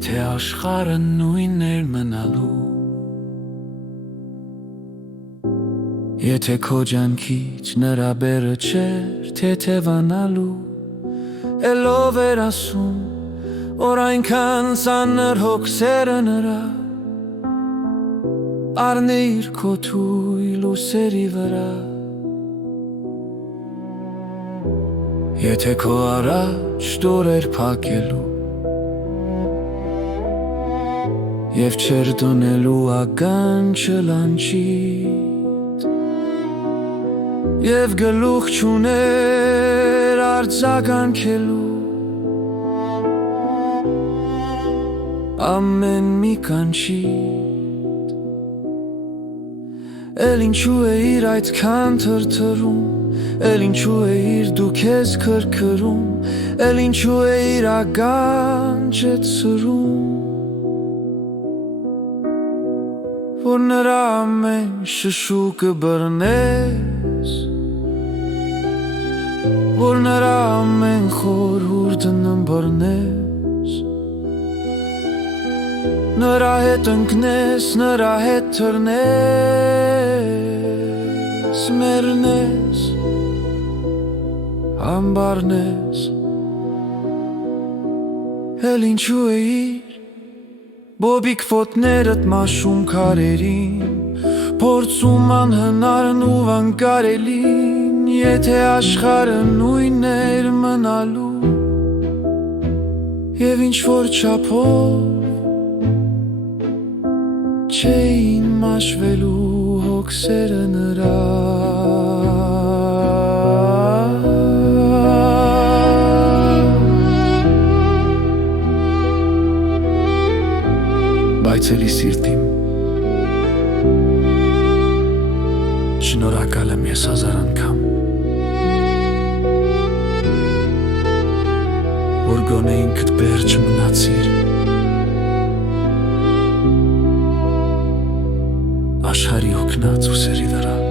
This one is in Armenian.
Եթե աշխարհը նույնն էր մնալու, եթե քո ջանքից նրա բերը չէր թեթևանալու, Էլով էր ասում, որ այնքան ծանր հոգսերը նրա, առնեիր քո թույլ ուսերի վրա։ Եթե քո առաջ դուռեր փակելու և չեր դնելու ականջը լանջիդ, և գլուխ չուներ արձագանքելու ամեն մի կանչիդ, էլ ինչու էիր այդքան թրթրում, էլ ինչու էիր դու քեզ քրքրում, էլ ինչու էիր ականջդ սրում, որ նրա ամեն շշուկը բռնես, որ նրա ամեն խորհուրդն ըմբռնես, նրա հետ ընկնես, նրա հետ թռնես, մեռնես, ամբառնես, էլ ինչու էիր բոբիկ ոտներդ մաշում քարերին, փորձում անհնարն ու անկարելին, եթե աշխարհը նույնն էր մնալու, և ինչ-որ չափով չէին մաշվելու հոգսերը նրա։ Բայց էլի սիրտիմ, շնորհակալ եմ ես 1000 անգամ, որ գոնե ինքդ բեր չմնացիր, աշխարհի օգնած ուսերի վրա։